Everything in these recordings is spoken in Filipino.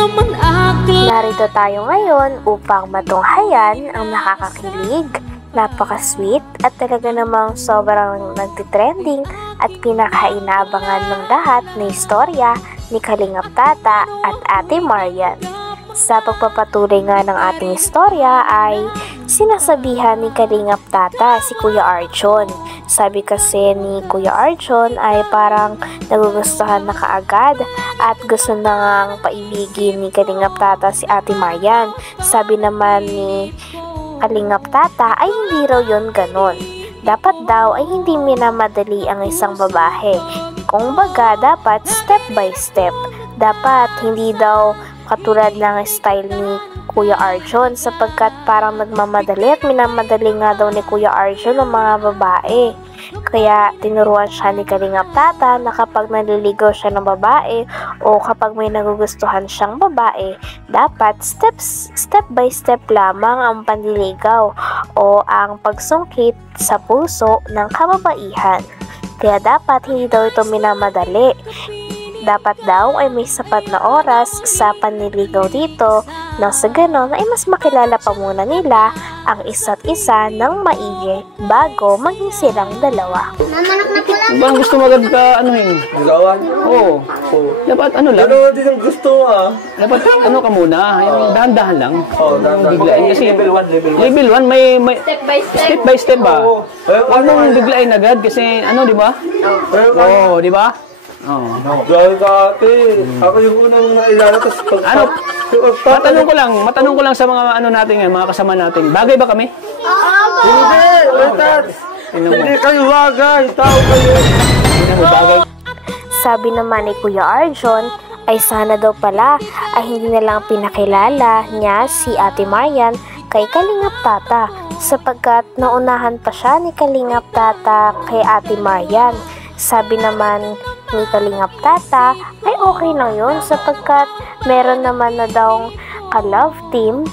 Narito tayo ngayon upang matunghayan ang nakakakilig, napaka-sweet at talaga namang sobrang nagtitrending at pinakainaabangan ng lahat na istorya ni Kalingap Tata at Ate Marian. Sa pagpapatuloy nga ng ating istorya ay sinasabihan ni Kalingap Tata si Kuya Arjon. Sabi kasi ni Kuya Arjon ay parang nagugustuhan na kaagad at gusto na ngang paibigin ni Kalingap Tata si Ate Marian. Sabi naman ni Kalingap Tata ay hindi raw yun ganon. Dapat daw ay hindi minamadali ang isang babae. Kung baga, dapat step by step. Dapat hindi daw katulad ng style ni Kuya Arjon sapagkat parang nagmamadali at minamadali nga daw ni Kuya Arjon ng mga babae. Kaya tinuruan siya ni Kalingap Tata na kapag naliligaw siya ng babae o kapag may nagugustuhan siyang babae, dapat step by step lamang ang panliligaw o ang pagsungkit sa puso ng kababaihan. Kaya dapat hindi daw ito minamadali. Dapat daw ay may sapat na oras sa panliligaw dito nang sa ganon ay mas makilala pa muna nila ang isa't isa ng maigi bago maging silang dalawa. Bang gusto mo agad ka anuhin? Ligawan? Oo. Dapat ano lang? Ano din ang gusto Dapat ano ka muna, yung dahan-dahan lang. Oo, dahan-dahan. Biglain kasi level 1. Level 1 may step by step ba? Oo. Huwag mong biglain agad kasi ano, di ba? Oo, di ba? Oo. Dahil ka ate, ako yung unang nailala tapos Ano? Matanong ko lang sa mga ano natin ngayon, mga kasama natin. Bagay ba kami? Hindi, hindi kayo bagay, tao kayo. Hindi mo bagay. Sabi naman ni Kuya Arjon ay sana daw pala ay hindi na lang pinakilala niya si Ate Marian kay Kalingap Tata sapagkat naunahan pa siya ni Kalingap Tata kay Ate Marian. Sabi naman ni Kalingap Tata ay okay lang yun sapagkat meron naman na daw ka-love team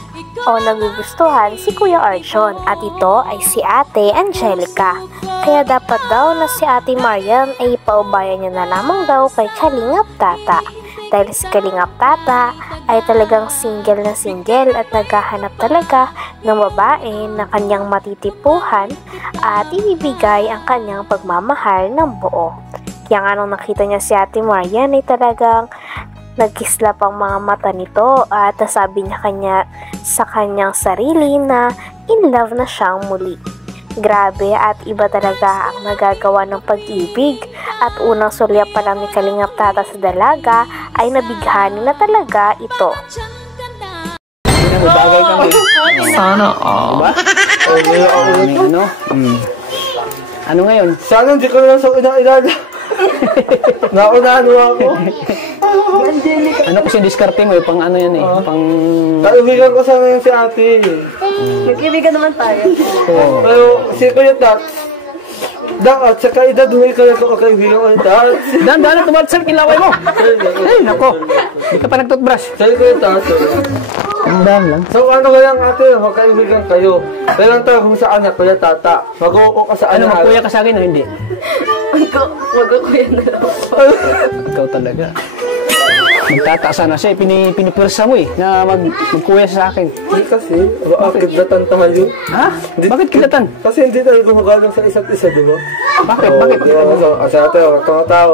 o nagugustuhan si Kuya Arjon at ito ay si Ate Angelica. Kaya dapat daw na si Ate Marian ay ipaubayan niya na lamang daw kay Kalingap Tata. Dahil si Kalingap Tata ay talagang single na single at naghahanap talaga ng babae na kanyang matitipuhan at ibibigay ang kanyang pagmamahal ng buo. Kaya nga nung nakita niya si Ate Marian ay talagang nagkislap ang mga mata nito at sabi niya sa kanyang sarili na in love na siyang muli. Grabe at iba talaga ang nagagawa ng pag-ibig at unang sulya pa lang ni Kalingap Tata sa dalaga ay nabighani na talaga ito. Hindi mo bagay kami. Sana Diba? Ano? Ano ngayon? Sana hindi ko lang sa unang-ilala. Naunahan mo ako. Ano kasi diskarte mo pang ano yan pang... Kaibigan ko sana yung si ate. Magkibigan naman tayo. Pero si Kuya Tats, dapat sa kaedad mo ikaw yung kaibigan ko yung Tats. Dahan-dahan na tumalat sa kilaway mo. Ay, nako. Di ka pa nagtoothbrush. Sabi Kuya Tats. Dahan lang. So ano kaya ate, magkaibigan kayo. Pero ang tawag mo sa anak, Kuya Tata. Mag-uoko ka sa Ano, anak. magkuya ka sa akin o hindi? Magkukuya na lang. Ikaw talaga. Magtataasa na siya, pinipirsa mo na magkuya sa akin. Hindi kasi, kidlatan tayo. Ha? Bakit kidlatan? Kasi hindi tayo gumagalang sa isa't isa, di ba? Bakit? Bakit? Sa ate,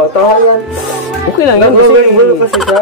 tawa yan. Okay lang yun kasi siya.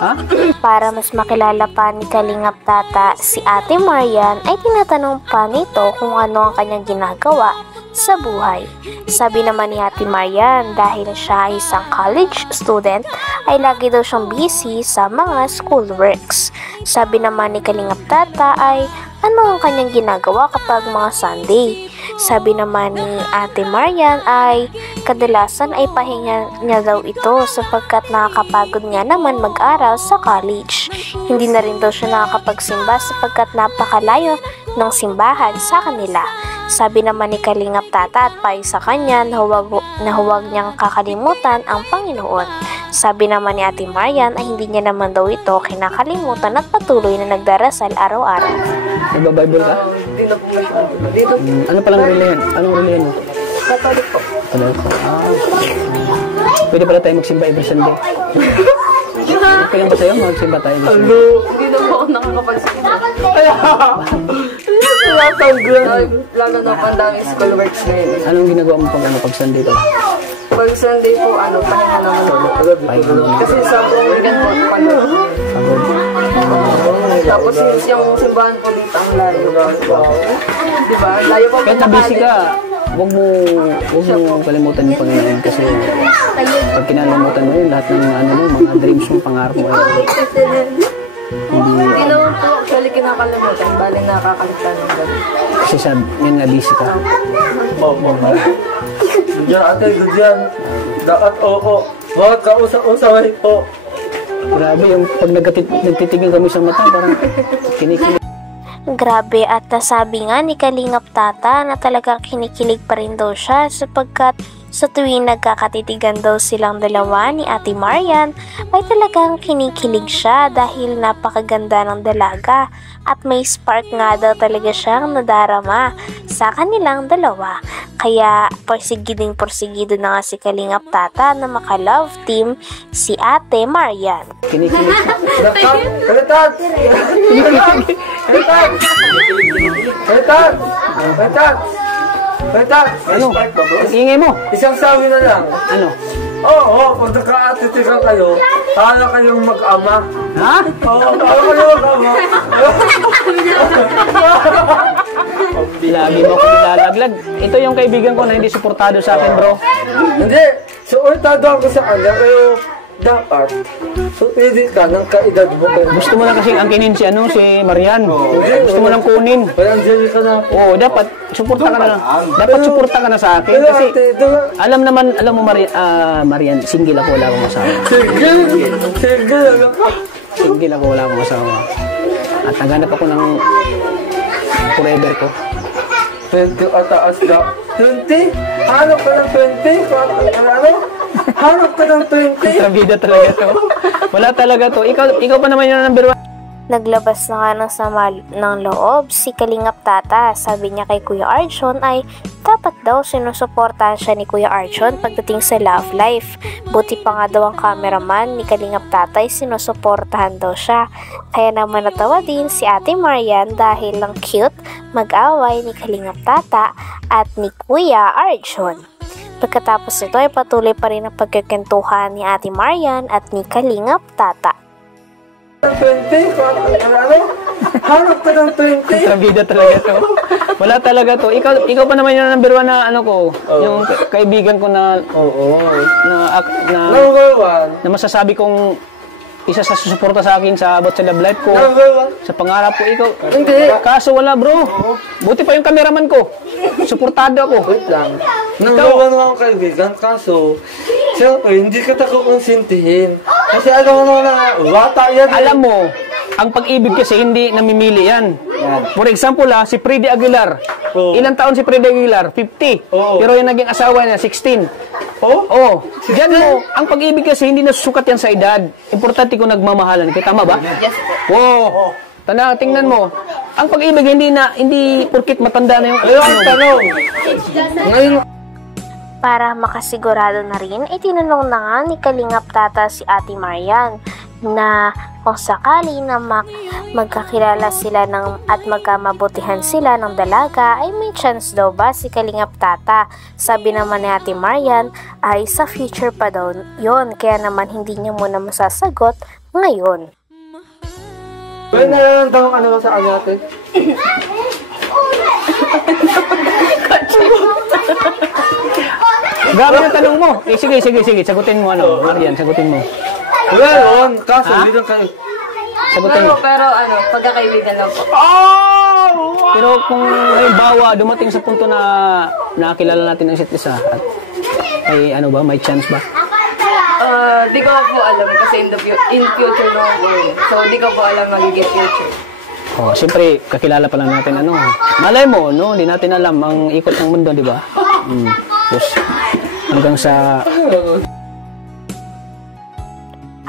Ha? Para mas makilala pa ni Kalingap Tata si Ate Marian ay tinatanong pa nito kung ano ang kanyang ginagawa sa buhay. Sabi naman ni Ate Marian dahil siya ay isang college student ay lagi daw siyang busy sa mga schoolworks. Sabi naman ni Kalingap Tata ay ano ang kanyang ginagawa kapag mga Sunday. Sabi naman ni Ate Marian ay kadalasan ay pahinga niya daw ito sapagkat nakakapagod nga naman mag-aral sa college. Hindi na rin daw siya nakakapagsimba sapagkat napakalayo ng simbahan sa kanila. Sabi naman ni Kalingap Tata at payo sa kanya na huwag niyang kakalimutan ang Panginoon. Sabi naman ni Ate Marian ay hindi niya naman daw ito kinakalimutan at patuloy na nagdarasal araw-araw. Nagba-Bible ka? Hindi na po dito. Ano palang relihiyon? Anong relihiyon mo? Katolik po. Pwede pala tayo magsimba every Sunday. Okay lang ba sa'yo? Magsimba tayo. Ano? Hindi na po ako nakakapagsimba. Lalo na po ang daming school works ngayon. Anong ginagawa mo pag Sunday pa? Pag Sunday po, pahinga naman ako. Kasi sa weekend po, pagod. Tapos yung simbahan po dito ang layo. Diba? Layo po Kahit na-busy ka, huwag mo kalimutan yung Panginoon kasi pag kinalimutan mo yun, lahat ng mga dreams mo, pangarap mo, Hindi naman po actually kinakalimutan. Bali nakakaligtan ng gabi. kasi yun nga busy ka. Diyan ate, diyan. Dapat oo. Mga kausap-usapay po. Grabe, yung pag nagtitigil kami sa mata, parang kinikilig. Grabe, at nasabi nga ni Kalingap Tata na talagang kinikilig pa rin daw siya sapagkat sa tuwing nagkakatitigan daw silang dalawa ni Ate Marian ay talagang kinikilig siya dahil napakaganda ng dalaga at may spark nga daw talaga siyang nadarama sa kanilang dalawa. Kaya porsigido na nga si Kalingap Tata na maka-love team si Ate Marian. Kinikilig. Kalitan! Ano? Ingay mo. Isang sabi na lang. Ano? Oo, kung nakaatitigan kayo, para kayong mag-ama. Ha? Oo, para kayong mag-ama. Lagi mo ako nilalaglag. Ito yung kaibigan ko na hindi suportado sa akin, bro. Hindi, suportado ako sa kanya, pero dapat, pwede ka ng kaedad mo. Gusto mo lang kasing angkinin si Marian. Gusto mo lang kunin. Kaya Angelica na. Oo, dapat suporta ka na lang. Dapat suporta ka na sa akin Pero kasi ate, alam mo Marian, single ako, wala akong asawa. sige lang ka. Single ako, wala akong asawa. At naghanap ako ng forever ko. 20 ataas ka. 20? Hanap ka ng 20? Ano? Hanap ka ng 20? Kontrabida talaga to. Wala talaga to. Ikaw pa naman yung number 1. Naglabas na nga ng sama ng loob si Kalingap Tata. Sabi niya kay Kuya Arjun ay dapat daw sinusuportahan siya ni Kuya Arjun pagdating sa love life. Buti pa nga daw ang cameraman ni Kalingap Tata ay sinusuportahan daw siya. Kaya naman natawa din si Ate Marian dahil lang cute mag-away ni Kalingap Tata at ni Kuya Arjun. Pagkatapos ito ay patuloy pa rin ang pagkikentuhan ni Ate Marian at ni Kalingap Tata. 20? Ano? Hanap ka ng 20? Kontrabida talaga to. Wala talaga to. Ikaw pa naman yung number 1 na yung kaibigan ko na na masasabi kong isa sa susuporta sa akin sa abot sa love life ko, sa pangarap ko, ikaw. Hindi. Kaso wala, bro. Buti pa yung cameraman ko. Suportado ako. Wait lang. Nanggawa naman akong kaibigan, kaso, siyempre, hindi ka konsintihin. Kasi alam mo na, bata yan. Alam mo, ang pag-ibig kasi hindi namimili yan. For example, si Freddy Aguilar. Oo. Ilang taon si Freddy Aguilar? 50. Oo. Pero yung naging asawa niya, 16. Oh, diyan mo, ang pag-ibig kasi hindi nasusukat yan sa edad. Importante kung nagmamahalan. Tama ba? Yes po. Wow. Tingnan mo. Ang pag-ibig hindi porkit matanda na yung Tanong. Ngayon, Para makasigurado na rin, itinanong na nga ni Kalingap Tata si Ate Marian na kung sakali na magkakilala sila at magkamabutihan sila ng dalaga ay may chance daw ba si Kalingap Tata. Sabi naman ni Ate Marian ay sa future pa daw yun, kaya naman hindi niya muna masasagot ngayon. pwede na lang tanong ano sa kanya natin. Grabe yung tanong mo. Sige. Sagutin mo, Marian, sagutin mo. Wala yun, kaso, hindi lang kayo. Sagutin mo. Pero pagkakaibigan lang po. Pero kung halimbawa, dumating sa punto na nakilala natin ang isa't isa, at may chance ba? Di ko po alam kasi in future naman po yun. So, di ko po alam magiging future. Oh, siyempre, kakilala pa lang natin Malay mo, hindi natin alam ang ikot ng mundo, di ba? Tapos,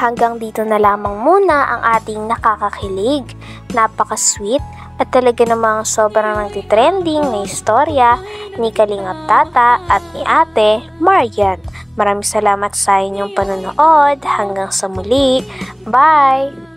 hanggang dito na lamang muna ang ating nakakakilig, napaka-sweet at talaga namang sobrang nagtitrending na istorya ni Kalingap Tata at ni Ate Marian. Maraming salamat sa inyong panonood. Hanggang sa muli. Bye!